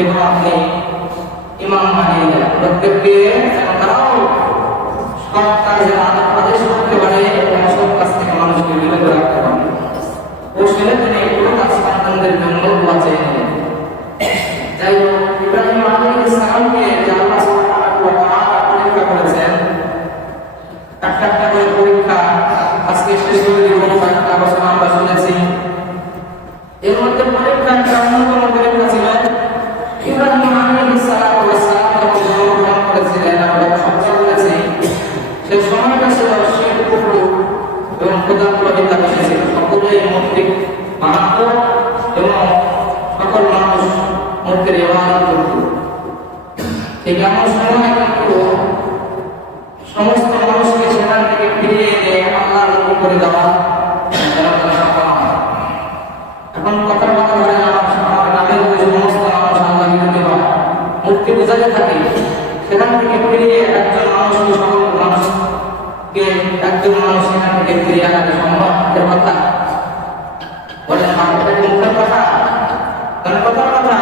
এবং আপনি ইমাম বানিয়ে দেন প্রত্যেককে, তারাও সব কাজে আদেশ করতে পারে এবং সব কাজ থেকে মানুষকে বিরত রাখতে পারে। ও সেটা তিনি এগুলো কাজ সন্তানদের জন্য দোয়া চেয়ে নিলেন। যাই হোক, ইব্রাহিম আলাইহিস সালামকে যে আল্লাহ সুবহানাহু ওয়া তাআলা পরীক্ষা করেছেন, একটা একটা করে পরীক্ষা আজকে শেষ করে দিব। একটা বছর আমরা শুনেছি, এর মধ্যে পরীক্ষা অন্যতম পরীক্ষা ছিল ইব্রাহিম আলাইহিস সালাম যখন জন্মগ্রহণ করেছিলেন। আমরা সবাই বলেছি সেই সময়টা ছিল শিরক কুফর এবং খোদার প্রতিষ্ঠা ছিল, সকলেই মূর্তি মানত এবং সকল মানুষ মূর্তির ইবাদত করত। ঠিক এমন সময় কিন্তু সমস্ত মানুষকে সেখান থেকে ফিরিয়ে এনে আল্লাহর হুকুম করে দেওয়া। এখন কথার কথা ধরে আমার নামের ওই সমস্ত মানুষ আল্লাহ বিরোধী হয়, মূর্তি বোঝাতে থাকে, সেখান থেকে ফিরিয়ে একজন মানুষকে সকল মানুষকে একজন মানুষ সেখান থেকে ফিরিয়ে আনাটা সম্ভব? এর কথা বলেন, আমাদের মুখের কথা, তার কথার কথা।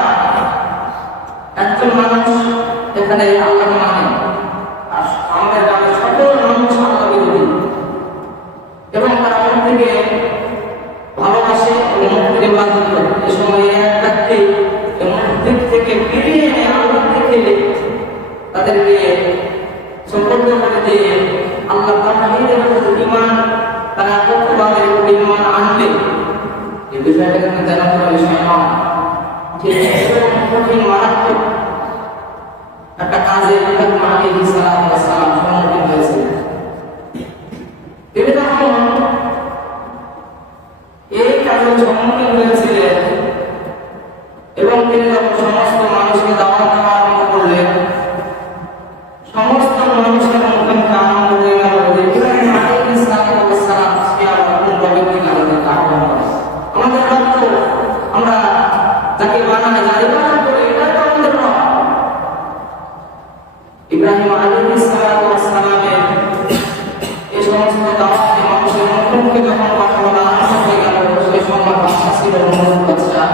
একজন মানুষ এখানে আল্লাহ মানে, আর আমাদের গ্রামের সকল মানুষ আল্লাহ বিরোধী এবং তারা মূর্তিকে ভালোবাসে এবং মূর্তির ইবাদত করে। এই সময় এক ব্যক্তি মূর্তি থেকে ফিরিয়ে এনে আল্লাহ থেকে তাদেরকে সম্পর্ক করে দিয়ে আল্লাহ তাআলার উপর ঈমান, তারা একত্ববাদের উপর ঈমান আনলে এই বিষয়টা কিন্তু জানার কোনো বিষয় নয়। ঠিক কঠিন মারাত্মক একটা কাজে ইব্রাহিম আলাইহিস সালাম সম্মুখীন হয়েছিলেন। তিনি যখন এই কাজের সম্মুখীন হয়েছিলেন এবং তিনি যখন সমস্ত মানুষকে দাওয়াত দেওয়া আরম্ভ করলেন, সমস্ত মানুষের মুখে আনন্দ হয়ে গেল যে ইব্রাহিম আলাইহিস সালাম সে আবার কোন ব্যক্তি কারণে আহ্বান করে। আমাদের রক্ত আমরা যাকে বানাই যাই ইবাদত করি, এটা তো আমাদের রব। ইব্রাহিম আলাইহিস সালামের এই সমস্ত দাওয়াতে মানুষের মুখে যখন কথা বলা আরম্ভ হয়ে গেল, সেই সময় বাদশা ছিল নমরুদ বাদশা।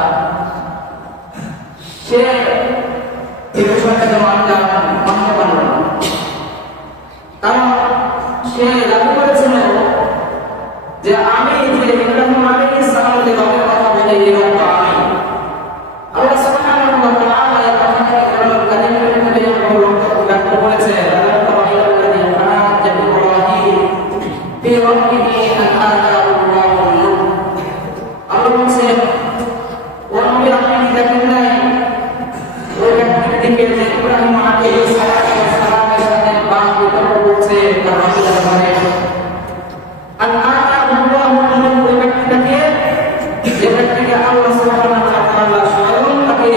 সে এই বিষয়টাকে মানতে পারল না, কারণ সে দাবি করেছিল যে আমি যে ইব্রাহিম আলাইহিস সালামকে বাবার কথা বলে এই রব আমি। আল্লাহ সুবহানাহু ওয়া তাআলা এই কথাকে কোরআনুল কারীমের মধ্যে ব্যক্ত করেছে, আল্লাহ বলছেন ও নবী, আপনি কি দেখেন নাই ওই ব্যক্তির দিকে যে ইব্রাহিম আলাইহিস সালামের সাথে বাদ বিতর্ক করছে তার রবের ব্যাপারে? ওই ব্যক্তিটাকে, যে ব্যক্তিকে আল্লাহ সুবহানাহু ওয়া তাআলা স্বয়ং তাকে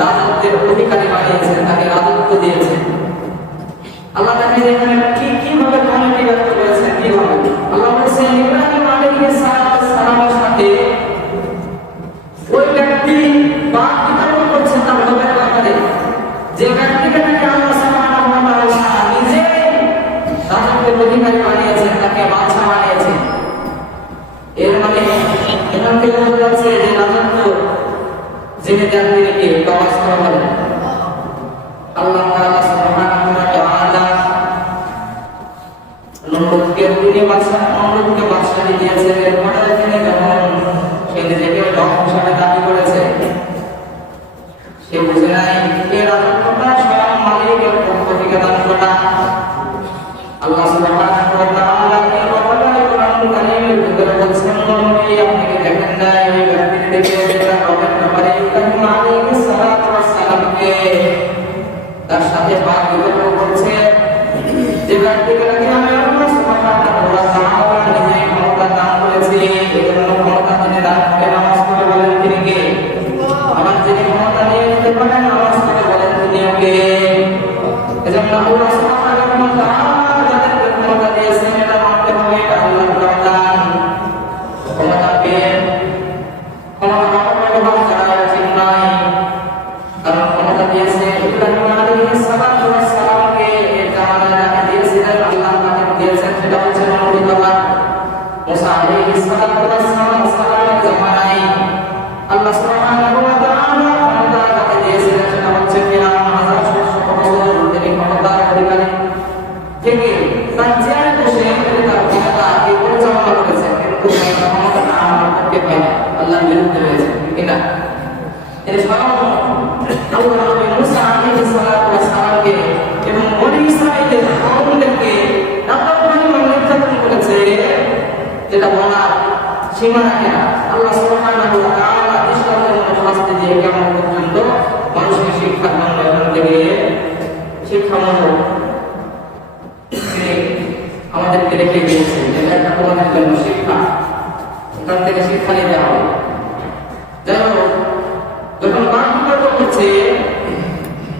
রাজত্বের অধিকারী বানিয়েছেন, তাকে রাজত্ব দিয়েছেন। আল্লাহ তাকে এখানে কিভাবে কমিটি ব্যক্ত করেছেন, কিভাবে আল্লাহ বলছেন ইব্রাহিম আলাইহিস সালামের সাথে ওই ব্যক্তি বাদ বিতর্ক করছে তার রবের ব্যাপারে, যে ব্যক্তিকে তাকে আল্লাহ সুবহানাহু ওয়া তাআলা নিজে রাজত্বের অধিকারী বানিয়েছেন, তাকে বাদশা বানিয়েছেন। এর মানে এখান থেকে বোঝা যাচ্ছে যে রাজত্ব যিনি দেন তিনি কে? বলেন আল্লাহ তাআলা সুবহানাহু ওয়া তাআলা। নমরুদকে তিনি নমরুদকে বাদশাহী দিয়েছেন। এরপরে তিনি যখন সে নিজেকে রব হিসাবে দাবি করেছে, সে বুঝে নাই এই রাজত্বটা স্বয়ং মালিকের পক্ষ থেকে দান করা। আল্লাহ সুবহানাহু ওয়া তাআলা এই কথাটা কোরআনুল কারীমের ভিতরে বলছেন, নবী আপনি কি দেখেন নাই ওই ব্যক্তির দিকে যেটা রবের ব্যাপারে ইব্রাহিম আলাইহিস সালামকে তার সাথে বাদ বিতর্ক করছে, যে ব্যক্তিকে নাকি আমি আল্লাহ সুবহানাহু ওয়া তাআলা নিজে ক্ষমতা দান করেছি, এজন্য ক্ষমতা তিনি দান করে নামাজ পড়ে বলেন তিনি কে? আবার যিনি ক্ষমতা নিয়ে নিতে পারেন নামাজ পড়ে বলেন তিনিও কে? এজন্য আল্লাহ সুবহানাহু ওয়া তাআলা যাদেরকে ক্ষমতা দিয়েছেন এটা মানতে হবে, এটা আল্লাহর দান। ক্ষমতাকে ক্ষমতা পাওয়ার যারা ঠিক নাই, কারণ ক্ষমতা দিয়েছে ইব্রাহিম আলাইহিস সালামকে, জামানা যাকে দিয়েছিলেন আল্লাহ তাকে দিয়েছেন সেটা হচ্ছে নবুয়্যত। মুসা আলাইহিস সালামের জামানায় আল্লাহ সুবহানাহু ওয়া তাআলা ক্ষমতা যাকে দিয়েছিলেন পরিচালনা করেছে, কিন্তু ক্ষমতাটা আমার পক্ষে হয় না, আল্লাহর বিরুদ্ধে হয়েছে, কিনা? এর সব আল্লাহ নবী মুসা আলাইহিস সালাতু ওয়াস সালামকে এবং বনি ইসরাঈলের কওমদেরকে এত পরিমাণ নির্যাতন করেছে যেটা বলার সীমা রাখে না। আল্লাহ সুবহানাহু ওয়া তাআলা দৃষ্টান্তের মতো শাস্তি দিয়ে কিয়ামত পর্যন্ত মানুষকে শিক্ষা দান এখান থেকে শিক্ষামূলক আমাদেরকে রেখে দিয়েছে, এটা একটা তোমাদের জন্য শিক্ষা, এখান থেকে শিক্ষা নিতে হবে। যাই হোক, যখন বাক্যটা করছে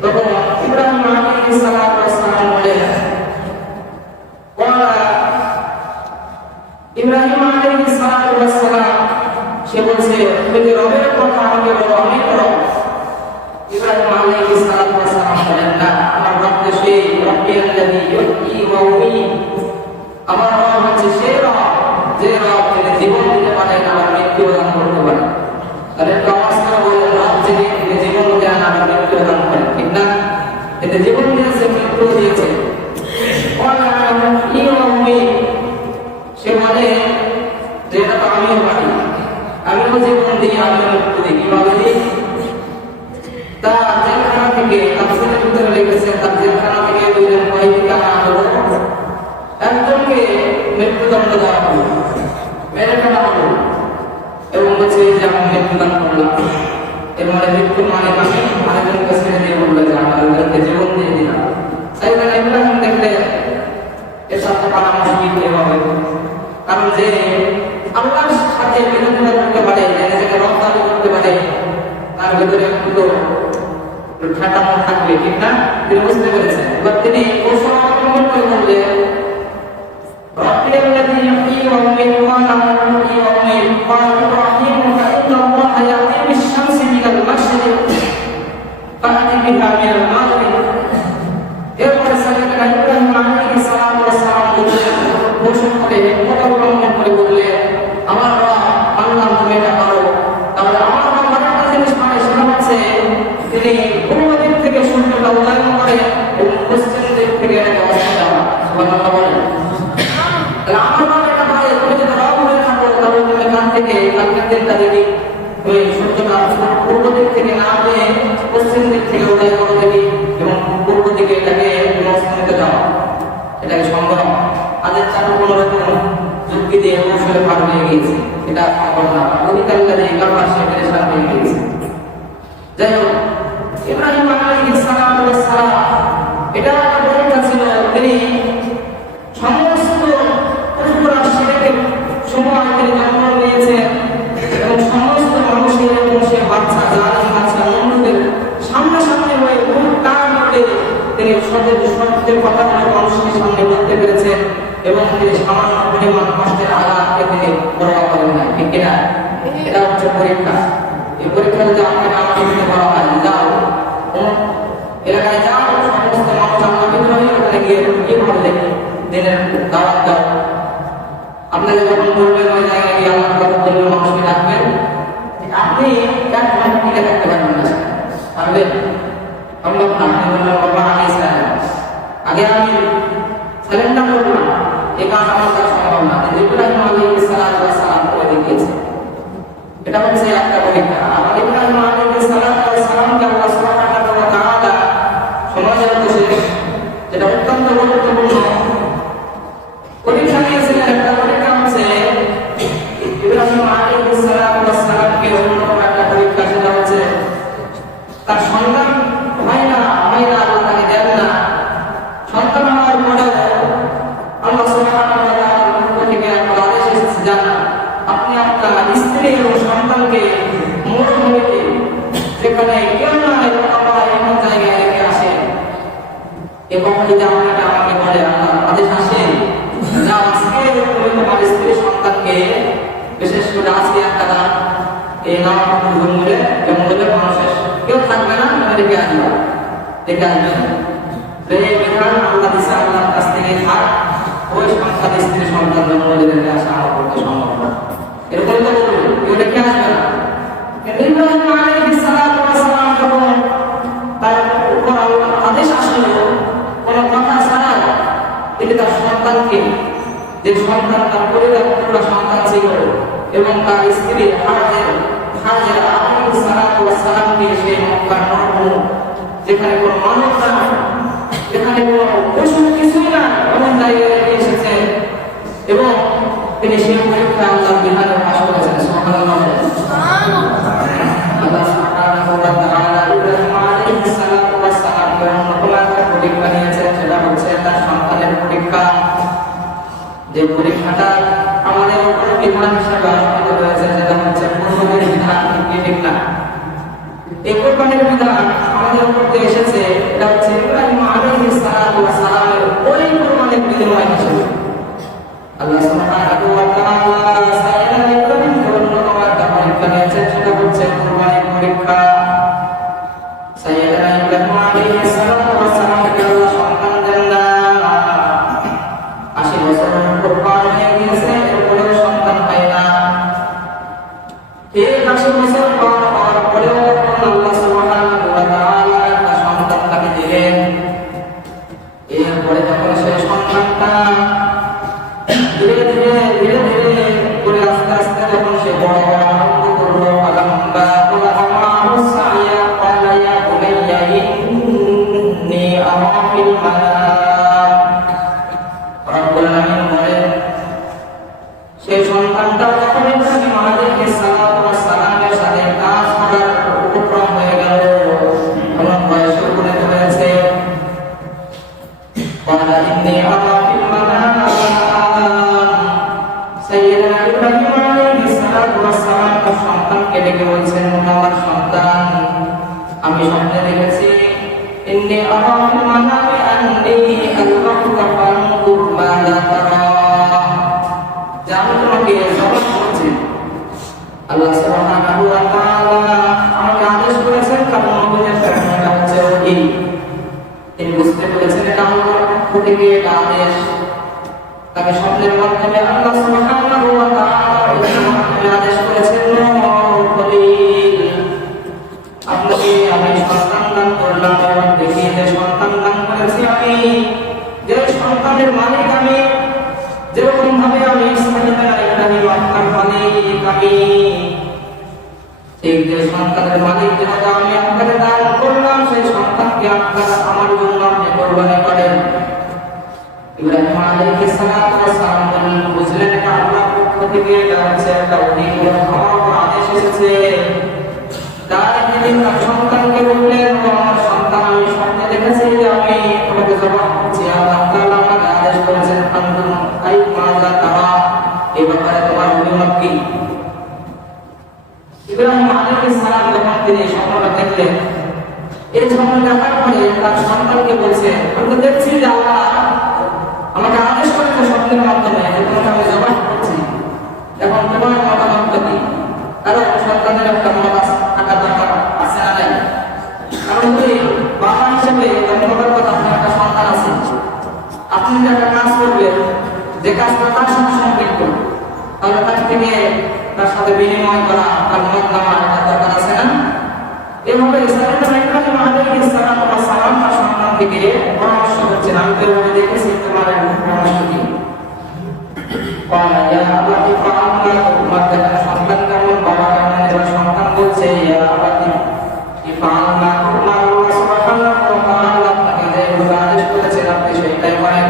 তখন ইব্রাহিম আলাইহিস সালাতু ওয়াস সালাম বলেন, ইব্রাহিম আলাইহিস সালাতু ওয়াস সালাম সে বলছে, তুমি যে রবের কথা আমাকে বলো, আমি করো। ইব্রাহিম আলাইহিস সালাতু ওয়াস সালাম বলেন, না, আমার রব তো সেই রব্বিয়াল্লাযী ইউহয়ী ওয়া ইউমীত, আমার রব হচ্ছে সেই রব যে রব যিনি জীবন দিতে পারেন আবার মৃত্যু দান করতে পারেন। তাহলে একটু আওয়াজ করে বলেন, রব যিনি জীবন দেন আবার মৃত্যু দান করেন, ঠিক না? এতে জীবন দিয়েছে, মৃত্যু দিয়েছে। সে বলে যে এটা তো আমিও পারি, আমিও জীবন দিই, আমিও মৃত্যু দিই। কিভাবে দিই? তার জেলখানা থেকে, তাফসীরের ভিতরে লিখেছে, তার জেলখানা থেকে দুইজন কয়েদিকে আনা হলো, একজনকে মৃত্যুদণ্ড দেওয়া হলো, মেরে ফেলা হলো এবং বলছে যে আমি মৃত্যুদান করলাম। এর মানে মৃত্যু মানে আমি আরেকজনকে ছেড়ে দিয়ে বললো যে আমি আরেকজনকে জীবন দিয়ে দিলাম। সাইয়েদনা ইব্রাহিম দেখলে এর সাথে পরামর্শ নিতে হবে, কারণ যে আল্লাহর সাথে বিরোধিতা করতে পারে, নিজেকে রব দাবি করতে পারে, তার ভিতরে একটু ঠাটামো থাকবে, ঠিক না? তিনি বুঝতে পেরেছেন। এবার তিনি কৌশল অবলম্বন করে বললেন, রব্বিয়াল্লাযী ইউহয়ী ওয়া ইউমীত ক্বালা মান ইউহয়ী ওয়া ইউমীত ক্বালা ইব্রাহিম ফাইন্নাল্লাহা ইয়া'তি বিশ-শামসি মিনাল মাশরিকি ফা'তি বিহা মিনাল মাগরিব। এরপরে সাইয়েদনা ইব্রাহিম আলাইহিস সালাতু ওয়াস সালাম বললেন, কৌশল করে অবলম্বন করে বললেন, আমার রব আল্লাহ তুমি এটা করো। তাহলে আমার রব একটা জিনিস মানে সেটা হচ্ছে তিনি পূর্ব দিক থেকে সূর্যটা উদয় করে এবং পশ্চিম দিক থেকে এটাকে অস্ত দেওয়া। সুবহানাল্লাহ বলেন। আমার রব এটা পারে, তুমি যদি রব হয়ে থাকো তাহলে তুমি এখান থেকে কালকের দিনটা দেখি ওই সূর্যটা পূর্ব দিক থেকে না হয়ে পশ্চিম দিক থেকে উদয় করে দেখি এবং পূর্ব দিকে এটাকে অস্তমিতে যাওয়া। এটাকে সম্ভব? আজের চারু কোনো রকম যুক্তি দিয়ে কৌশলে পার হয়ে গিয়েছে, এটা সম্ভব না। অধিকারীরা যে একার সে পেরেশান হয়ে গিয়েছে। যাই হোক, ইব্রাহিম আলাইহিস সালাতু ওয়াস সালাম এটা একটা পরীক্ষা ছিল। তিনি সমস্ত পুরোপুরা শিরকের সময় তিনি জন্ম নিয়েছেন এবং সমস্ত মানুষের এবং সে বাচ্চা জালিম বাচ্চা অন্যদের সামনাসামনি হয়ে মুখ টান করে তিনি সত্যের কথাগুলো মানুষের সামনে বলতে পেরেছেন এবং তিনি সামান্য পরিমাণ কষ্টের আঘাতকে তিনি পরোয়া করেন না, ঠিক কিনা? এটা হচ্ছে পরীক্ষা। এই পরীক্ষা যদি আপনাকে আমাকে দিতে বলা হয়, যাও এলাকায় যাও, সমস্ত মানুষ আমরা বিদ্রোহী, ওখানে গিয়ে কি বললে দিনের দাওয়াত দাও। আপনাকে যখন বলবেন ওই জায়গায় গিয়ে আমার কথা বলবেন, মানুষকে ডাকবেন, আপনি এক ঘন্টা টিকে থাকতে পারবেন না, পারবেন? সম্ভব না। আপনি বললেন বাবা আমি আগে আমি সালেন্ডার করলাম, এই কাজ আমার দ্বারা সম্ভব না। ইব্রাহিম আলাইহিস সালাতু ওয়াস সালাম করে দেখিয়েছে। এটা হচ্ছে একটা পরীক্ষা। আর ইব্রাহিম আলাইহিস সালাতু ওয়াস সালামকে আল্লাহ সুবহানাহু ওয়া তাআলা সমাজের বসে যেটা অত্যন্ত গুরুত্বপূর্ণ পরীক্ষা নিয়েছিলেন। একটা পরীক্ষা হচ্ছে ইব্রাহিম আলাইহিস সালাতু ওয়াস সালামকে অন্যতম একটা পরীক্ষা, সেটা হচ্ছে তার সন্তান হয় না আল্লাহ তাকে দেন না। সন্তান হওয়ার পরেও আল্লাহ সুবহানাহু ওয়া তাআলার পক্ষ থেকে একটা আদেশ এসেছে, জানা আপনি আপনার স্ত্রী এবং সন্তানকে মরুভূমিতে যেখানে কেউ নাই বাবা এমন জায়গায় রেখে আসে। এ কথা যদি আপনাকে আমাকে বলে আল্লাহ আদেশ আসে, যা আজকে তুমি তোমার স্ত্রী সন্তানকে, বিশেষ করে আজকে একটা দান এই নামাজ জঙ্গলে জঙ্গলে মানুষের কেউ থাকবে না, তুমি রেখে আসবা, রেখে আসবেন। এই বিধান আল্লাহ দিছে, আল্লাহর কাছ থেকে থাক, ওই সন্তান স্ত্রী সন্তান জঙ্গলে রেখে আসা আমার পক্ষে সম্ভব না। এরকম তো বলবে কেউ রেখে আসবে না। ইব্রাহিম আলাইহিস সালাতু ওয়াস সালাম যখন তার উপর আল্লাহর আদেশ আসলো, কোনো কথা ছাড়া তিনি তার সন্তানকে, যে সন্তান তার পরিবার পুরো ছিল এবং তার স্ত্রী হাজেরা আলাইহিস সালাতু ওয়াস সালামকে সেই মক্কার মরুভূমি যেখানে কোনো মানুষ না, যেখানে কোনো পশু কিছুই না, এমন জায়গায় রেখে এসেছে এবং তিনি সেই পরীক্ষা আল্লাহর বিধানে পাশ করেছেন। সুবহানাল্লাহ। আল্লাহ সুবহানাহু ওয়া তাআলা ইব্রাহিম আলাইহিস সালাতু ওয়াস সালামকে অন্যতম একটা পরীক্ষা নিয়েছেন, সেটা হচ্ছে তার সন্তানের পরীক্ষা। যে পরীক্ষাটা আমাদের উপর বিধান হিসেবে আরোপিত হয়েছে, যেটা হচ্ছে কোরবানির বিধান, ঠিক না? এই কোরবানির বিধান আমাদের উপর দিয়ে এসেছে, এটা হচ্ছে ইব্রাহিম আলাইহিস সালাতু ওয়াস সালামের ওই কোরবানির বিনিময় হিসেবে আল্লাহ সুবহানাহু ওয়া তাআলা সাইয়েদনা ইব্রাহিমকে অন্যতম একটা পরীক্ষা নিয়েছেন, সেটা হচ্ছে কোরবানির পরীক্ষা। সাইয়েদনা ইব্রাহিম আলাইহিস সালাতু ওয়াস সালামকে আল্লাহ সন্তান দেন না। 80 বছর কোরবান হয়ে গিয়েছে, এরপরেও সন্তান পায় না। এই 80 বছর পার হওয়ার পরেও আল্লাহ সুবহানাহু ওয়া তাআলা একটা সন্তান তাকে দিলেন। এরপরে যখন সেই সন্তানটা ধীরে ধীরে করে আস্তে আস্তে যখন সে বড় হওয়া আরম্ভ করলো, আলাম্বা কুলাহুমাহুস সাইয়া ক্বালা ইয়া বুনাইয়া ইন্নী আরা ফিল মানাম। রব্বুল আলামিন বলেন, সেই সন্তানটা যখন ইব্রাহিম আলাইহিস সালাতু ওয়াস সালামের সাথে কাজ করার উপক্রম হয়ে গেল, তখন বয়সে উপনীত হয়েছে, ক্বালা ইন্নী আরা ফিল মানাম। সাইয়েদনা ইব্রাহিম আলাইহিস সালাতু ওয়াস সালাম তার সন্তানকে ডেকে বলছেন, আমার সন্তান, আমি স্বপ্নে দেখেছি, ইন্নী আরা ফিল মানামি আন্নী আযবাহুকা ফানজুর মাযা তারা, যে আমি তোমাকে জবাই করছি। আল্লাহ সুবহানাহু ওয়া তাআলা আমাকে আদেশ করেছেন, কারণ নবীর ফেরেশতা হচ্ছে ওহী। তিনি বুঝতে পেরেছেন এটা আল্লাহর পক্ষ থেকে একটা আদেশ। তাকে স্বপ্নের মাধ্যমে আল্লাহ সুবহানাহু ওয়া তাআলা আদেশ করেছেন, খলিল, আপনাকে আমি সন্তান দান করলাম এবং দেখি যে সন্তান দান করেছি আমি, যে সন্তানের মালিক আমি, যেরকম ভাবে আমি ইব্রাহিম আপনার মালিক আমি, ঠিক যে সন্তানের মালিক যেটা আমি আপনাকে দান করলাম, সেই সন্তানকে আপনারা আমার জন্য আপনি কোরবানি করেন। ইব্রাহিম আলাইহিস সালাতু ওয়াস সালাম বুঝলেন এটা আল্লাহর পক্ষ থেকে, এটা হচ্ছে একটা আদেশ এসেছে। তাই তিনি তার সন্তানকে বললেন, আমার সন্তান, আমি স্বপ্নে দেখেছি যে আমি তোমাকে জবাই করছি, আল্লাহ তাআলা আমাকে আদেশ করেছেন, ফানজুর আই মাযা তারা, এই ব্যাপারে তোমার অভিমত কি? ইব্রাহিম আলাইহিস সালাম যখন তিনি স্বপ্নটা দেখলেন, এই স্বপ্ন দেখার পরে তার সন্তানকে বলছে, আমি তো দেখছি যে আল্লাহ আমাকে আদেশ করেছে স্বপ্নের মাধ্যমে যে তোমাকে আমি জবাই করছি, এখন তোমার মতামত কি? কারণ সন্তানের একটা মত থাকা দরকার আছে না নাই? কারণ যদি বাবা হিসেবে মতার কথা, আপনার একটা সন্তান আছে, আপনি যদি একটা কাজ করবেন, যে কাজটা তার সাথে সম্পৃক্ত, তাহলে তার থেকে তার সাথে বিনিময় করা, তার মত নেওয়া একটা দরকার আছে না? এভাবে সাইয়েদনা ইব্রাহিম আলাইহিস সালাতু ওয়াস সালাম তার সন্তান থেকে পরামর্শ করছেন, আমি তো এভাবে দেখেছি, তোমার পরামর্শ কি? ক্বালা ইয়া আবাতি ফাআল্লা, তোমার যেখানে সন্তান কেমন, বাবা কেমন, এবার সন্তান বলছে, ইয়া আবাতি ফাআল্লা, তোমার আল্লাহ সুবহানাহু ওয়া তাআলা আপনাকে যে আদেশ করেছেন আপনি সেটাই করেন।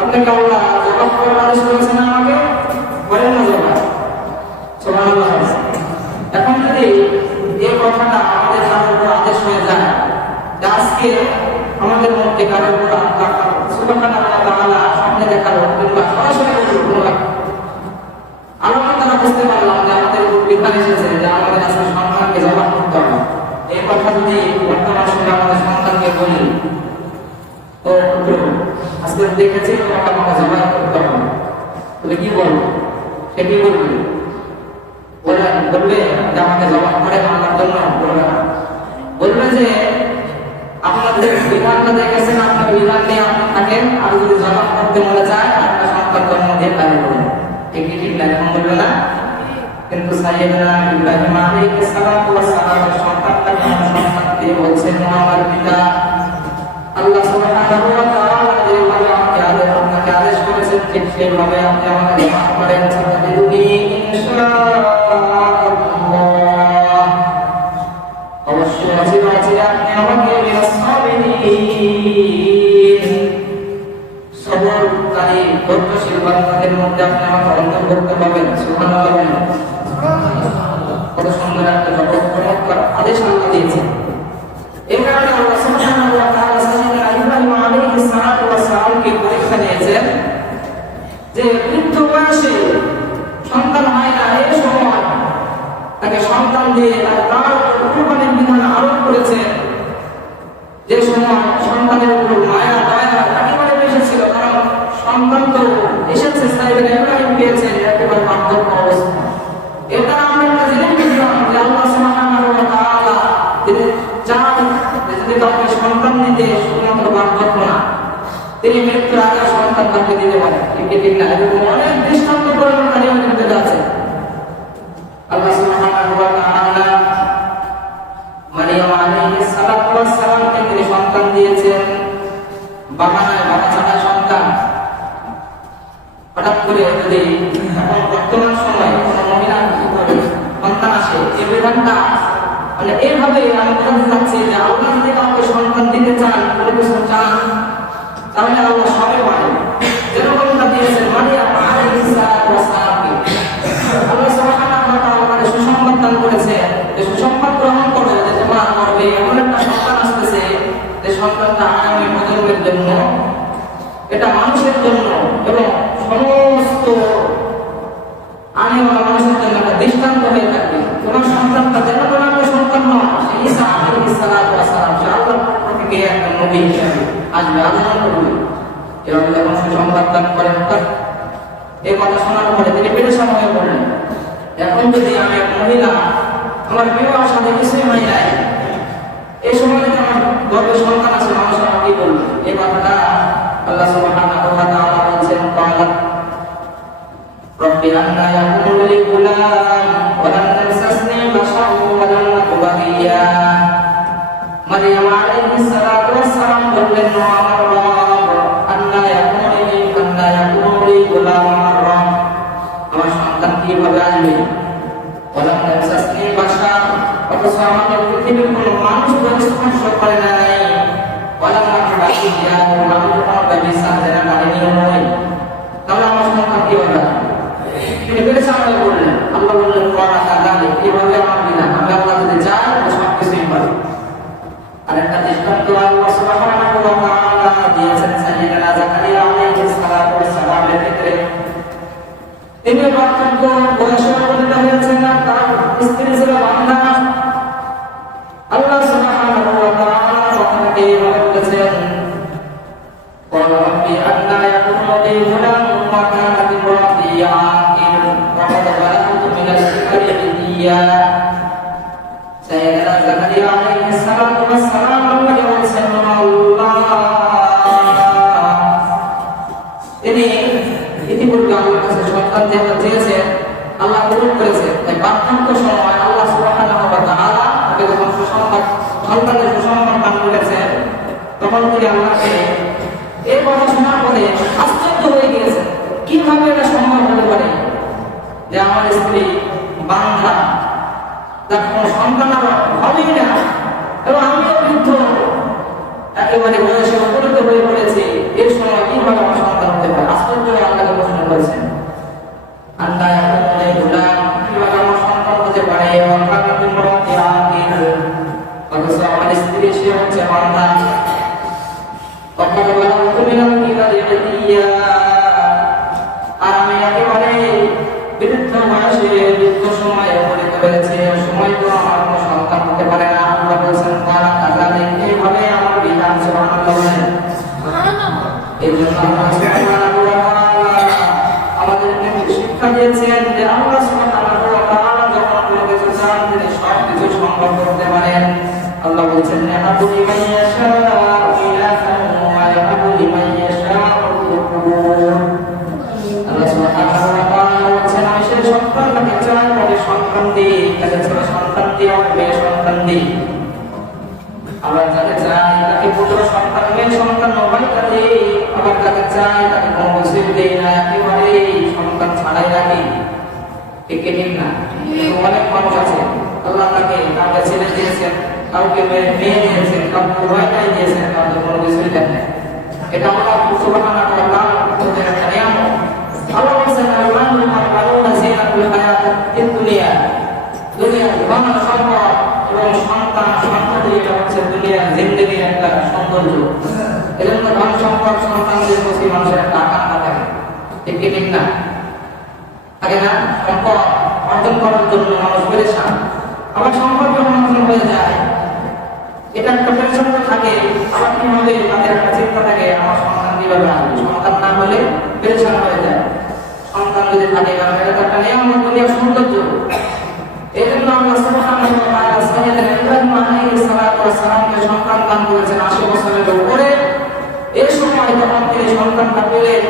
আপনাকে আল্লাহ জবাই করার আদেশ করেছেন আমাকে, বলেন না জবাই। সুবহানাল্লাহ। এখন যদি এই কথাটা আমাদের কারোর উপর আদেশ হয়ে যায়, যে আজকে আমাদের মধ্যে কারোর উপর আল্লাহ সুবহানাহু ওয়া তাআলা স্বপ্নে দেখালো কিংবা সরাসরি বলল, আমরা তারা বুঝতে পারলাম যে আমাদের উপর বিধান এসেছে যে আমাদের আজকে সন্তানকে জবাই করতে হবে। এই কথা যদি বর্তমান সময়ে আমাদের সন্তানকে বলি, তো আজকে দেখেছি তোমাকে আমাকে জবাই করতে হবে, তাহলে কি বলবো? সে কি বলবে? বলবে যে আমাকে জবাই করে আমার জন্য, বলবে যে আপনাদের বিধানটা দেখেছেন, আপনার বিধান নিয়ে আপনি থাকেন, আর যদি জবাই করতে মনে চায় একটা সন্তান জন্ম দিয়ে তাই বলবেন, ঠিক না? এরকম বলবে না? কিন্তু সাইয়েদনা ইব্রাহিম আলাইহিস সালাতু ওয়াস সালামের সন্তানটাকে সন্তান দিয়ে বলছেন, আমার পিতা, আল্লাহ সুবহানাহু ওয়া তাআলা যেভাবে আপনাকে আদেশ করেছেন ঠিক সেইভাবে আপনি আমাকে জবাই করেন, সাথে সুবহানাল্লাহ। কত সুন্দর একটা চমৎকার আদেশ আল্লাহ দিয়েছেন। এই কারণে আল্লাহ সুবহানাহু ওয়া তাআলা সাইয়েদনা ইব্রাহিম আলাইহিস সালাতু ওয়াস সালামকে পরীক্ষা নিয়েছেন যে বৃদ্ধ বয়সে সন্তান হয় না, এই সময় তাকে সন্তান দিয়ে তার কুরবানির বিধান আরোপ করেছেন। যে সময় সন্তানের উপর মায়া দয়া একেবারে বেশি ছিল, কারণ সন্তান তো এসেছে সাইয়েদনা ইব্রাহিম পেয়েছেন একেবারে বার্ধক্য অবস্থা। এটা আমরা জেনে বুঝলাম যে আল্লাহ সুবহানাহু ওয়া তাআলা তিনি চান যদি কাউকে সন্তান দিতে শুধুমাত্র বার্ধক্য না, তিনি মৃত্যুর আগে সন্তান তাকে দিতে পারেন। ঠিক না? এরকম অনেক দৃষ্টান্ত পরিবর্তনের মধ্যে আছে। আল্লাহ সুবহানাহু ওয়া তাআলা মারিয়াম আলাইহিস সালাতু ওয়াস সালামকে তিনি সন্তান দিয়েছেন। বাবা নয়, বাবা ছাড়া সন্তান। হঠাৎ করে যদি এখন বর্তমান সময়ে কোনো মহিলা সন্তান আসে, এই বিধানটা মানে এইভাবে আমি বোঝাতে চাচ্ছি যে আল্লাহ যদি কাউকে সন্তান দিতে চান, কোনো কিছু চান, তাহলে আল্লাহ সবে পারেন। যেরকমটা দিয়েছেন মারিয়াম আলাইহিস সালাতু ওয়াস সালামকে। আল্লাহ সুবহানাহু ওয়া তাআলা তাকে সুসংবাদ দান করেছেন যে সুসংবাদ গ্রহণ করো যে তোমার গর্ভে এমন একটা সন্তান আসতেছে যে সন্তানটা আগামী প্রজন্মের জন্য, এটা মানুষের জন্য এবং সমস্ত আনেওয়ালা মানুষের জন্য একটা দৃষ্টান্ত হয়ে থাকবে। তোমার সন্তানটা যেন তোমার সন্তান নয়, সে ঈসা আলাইহিস সালাতু ওয়াস সালাম, সে আল্লাহর পক্ষ থেকে একটা নবী হিসেবে আসবে, আগমন করবে। এরকম যখন সুসংবাদ দান করেন, এই কথা শোনার পরে তিনি পেরেশান হয়ে পড়লেন। এখন যদি আমি এক মহিলা, আমার বিবাহ সাথে কিছুই হয় নাই, এই সময় যদি আমার গর্ভে সন্তান আছে, মানুষ আমার কি বলবে? এই কথাটা আল্লাহ সুবহানাহু ওয়া তাআলা বলেছেন, ক্বালাত রব্বি আন্না ইয়াকুনু লি গুলাম ওয়া লাম তামসাসনি বাশারুন ওয়া লাম আকু বাগিয়া। মারিয়াম আলাইহিস সালাতু ওয়াস সালাম বললেন, ও আমার রব, আন্না ইয়াকুনু লি গুলাম, আমার রব, আমার সন্তান কিভাবে আসবে? ওয়া লাম তামসাসনি বাশার, অথচ আমাকে পৃথিবীর কোনো মানুষ স্পর্শ করে নাই। ওয়া লাম আকু বাগিয়া, আমি কোনো ব্যভিচার যারা করেনিও নই, তাহলে আমার সন্তান কিভাবে? তিনি পেরেশান হয়ে পড়লেন। আল্লাহ বললেন, ওয়া কাযালিক, কিভাবে আমার বিধান, আমি আল্লাহ যদি চাই তো সব কিছুই পারি। আরেকটা দৃষ্টান্ত আল্লাহ সুবহানাহু ওয়া তাআলা দিয়েছেন সাইয়েদনা যাকারিয়া আলাইহিস সালাতু ওয়াস সালামের ক্ষেত্রে। তিনি বার্ধক্য বয়সে উপনীত হয়েছেন, তার স্ত্রী ছিল বান্দা। আল্লাহ সুবহানাহু ওয়া তাআলা তাকে বলেছেন, قال رب أنى يكون لي غلام وكانت امرأتي عاقر وقد بلغت من الكبر عتيا। সাইয়েদনা যাকারিয়া আলাইহিস সালাতু ওয়াস সালাম আল্লাহকে বলেছেন, আল্লাহ, তিনি ইতিপূর্বে আল্লাহর কাছে সন্তান চেয়েছেন, আল্লাহ কবুল করেছেন। তাই বার্ধক্য সময় আল্লাহ সুবহানাহু ওয়া তাআলা তাকে যখন সন্তানের সুসংবাদ দান করেছেন, তখন তিনি আল্লাহকে এই কথা শোনার পরে আশ্চর্য হয়ে গিয়েছেন, কিভাবে এটা সম্ভব হতে পারে যে আমার স্ত্রী বান্ধা, তার কোনো সন্তান হবেই না, এবং আমিও বৃদ্ধ, একেবারে বয়সে উপনীত হয়ে পড়েছি, এর সময় কিভাবে আমার সন্তান হতে পারে? আশ্চর্য হয়ে আল্লাহকে প্রশ্ন করেছেন, আল্লাহ কিভাবে আমার সন্তান হতে পারে? অথচ আমার স্ত্রী সে হচ্ছে বান্ধা। আর আমি একেবারে বৃদ্ধ বয়সে বৃদ্ধ সময়ে উপনীত হয়েছে, সময় তো আমার কোনো সন্তান হতে পারে না। আল্লাহ বলছেন, তারা কাযালিক, এইভাবে আমার বিধান। সুবহানাল্লাহ। এই জন্য আল্লাহ সুবহানাহু ওয়া তাআলা আমাদেরকে শিক্ষা দিয়েছেন যে আল্লাহ সুবহানাহু ওয়া তাআলা যখন কোনো কিছু চান, তিনি সব কিছু সম্ভব করতে পারেন। আল্লাহ বলছেন, ইয়াহাবু লিমান ইয়াশাউ ইনাসান ওয়া ইয়াহাবু লিমান ইয়াশাউ যুকুর। আল্লাহ সুবহানাহু ওয়া তাআলা বলছেন, আমি সেই সন্তানকে চাই, তাকে সন্তান দিই, তাকে ছেলে সন্তান দিই, মেয়ে সন্তান দিই। আবার যাকে চাই তাকে পুত্র সন্তান, মেয়ে সন্তান উভয়টা দিই। আবার যাকে চাই তাকে কোনো কিছুই দিই না, একেবারে সন্তান ছাড়াই রাখি। ঠিক না? অনেক মানুষ আছে, আল্লাহ তাকে কাউকে ছেলে দিয়েছেন, কাউকে মেয়ে দিয়েছেন, কাউকে উভয়টাই দিয়েছেন, কাউকে কোনো কিছুই দেন না। এটা আল্লাহ সুবহানাহু ওয়া তাআলার একটা নিয়ামত। আল্লাহ বলেছেন, আল্লাহু মা'আল-বানুনা যিনাতুল জিনাতুল হায়াতিদ দুনিয়া, দুনিয়ার ধন সম্পদ এবং সন্তান সন্ততি এটা হচ্ছে দুনিয়ার জিন্দেগির একটা সৌন্দর্য। এজন্য ধন সম্পদ সন্তানদের প্রতি মানুষের একটা আকাঙ্ক্ষা থাকে, ঠিক কি ঠিক না? থাকে না? সম্পদ অর্জন করার জন্য মানুষ পেরেশান, আবার সম্পদ যখন অর্জন হয়ে যায় এটা একটা পেরেশান থাকে, আবার কি হবে তাদের একটা চিন্তা থাকে আমার সন্তান কিভাবে আসবে, সন্তান না হলে পেরেশান হয়ে যায়। সন্তান যদি থাকে এটা তো একটা নিয়ম, দুনিয়ার সৌন্দর্য। এই জন্য আল্লাহ সুবহানাহু ওয়া তাআলা সাইয়েদনা ইব্রাহিম আলাইহিস সালাতু ওয়াস সালামকে সন্তান দান করেছেন 80 বছরের উপরে। এই সময় যখন তিনি সন্তানটা পেলেন,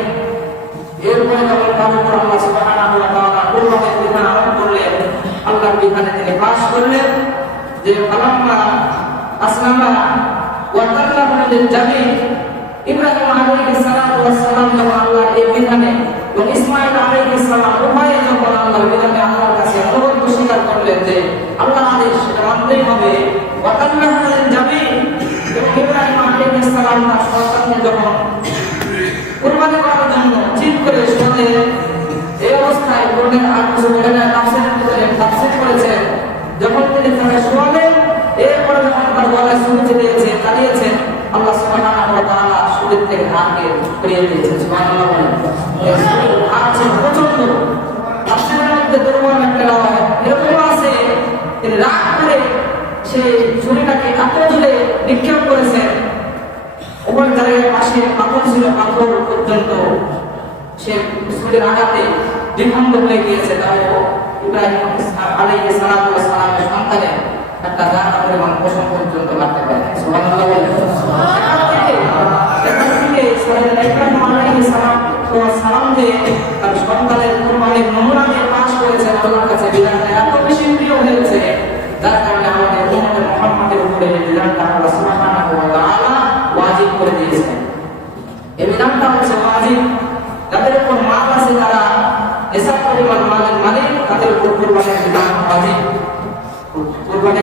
এরপরে যখন তার উপর আল্লাহ সুবহানাহু ওয়া তাআলা কুরবানির বিধান আরোপ করলেন, আল্লাহর বিধানে তিনি পাশ করলেন যে ফালাম্মা আসলামা ওয়া তাল্লাহু লিল জামিল, ইব্রাহিম আলাইহিস সালাতু ওয়াস সালাম যখন আল্লাহর এই বিধানে এবং ইসমাঈল আলাইহিস সালাম উভয়ে যখন আল্লাহর বিধানে আল্লাহর কাছে অনুগত স্বীকার করলেন যে আল্লাহর আদেশ সেটা মানতেই হবে, ওয়া তাল্লাহু লিল জামিল, এবং ইব্রাহিম আলাইহিস সালাম তার সন্তানকে যখন কুরবানি করার জন্য ঠিক করে শুনে এই অবস্থায় বললেন, আর কিছু বলে না, তাফসীর করেছেন যখন তিনি তাকে শোয়ালেন, এরপরে যখন তার গলায় সুবিধে দিয়েছে চালিয়েছেন, আল্লাহ সুবহানাহু ওয়া তাআলা শরীর থেকে হাতকে সরিয়ে দিয়েছেন। সুবহানাল্লাহ বলেন। আছে প্রচন্ড তাফসীরের মধ্যে দুর্বল একটা রায় এরকম আছে, তিনি রাগ করে সেই ছুরিটাকে এত জোরে নিক্ষেপ করেছেন, ওপর জায়গায় পাশে পাথর ছিল, পাথর পর্যন্ত সে ছুরির আঘাতে বিভঙ্গ হয়ে গিয়েছে। তাও ইব্রাহিম আলাইহিস সালাতু ওয়াস সালামের সন্তানের একটা জানা পরিমাণ পোষণ পর্যন্ত বাড়তে পারে। সুবহানাল্লাহ বলেন। ইব্রাহিম আলাইহিস সালাতু ওয়াস সালাম যে তার সন্তানের কুরবানির নমুনা দিয়ে পাশ করেছেন, আল্লাহর কাছে বিধানটা এত বেশি প্রিয় হয়েছে, যার কারণে আমাদের উম্মত মুহাম্মাদের উপরে এই বিধানটা আল্লাহ সুবহানাহু ওয়া তাআলা ওয়াজিব করে দিয়েছেন। এই বিধানটা হচ্ছে ওয়াজিব, যাদের উপর মাল আছে তারা এসব পরিমাণ মালের মালিক, তাদের উপর কুরবানির বিধান ওয়াজিব। কুরবানি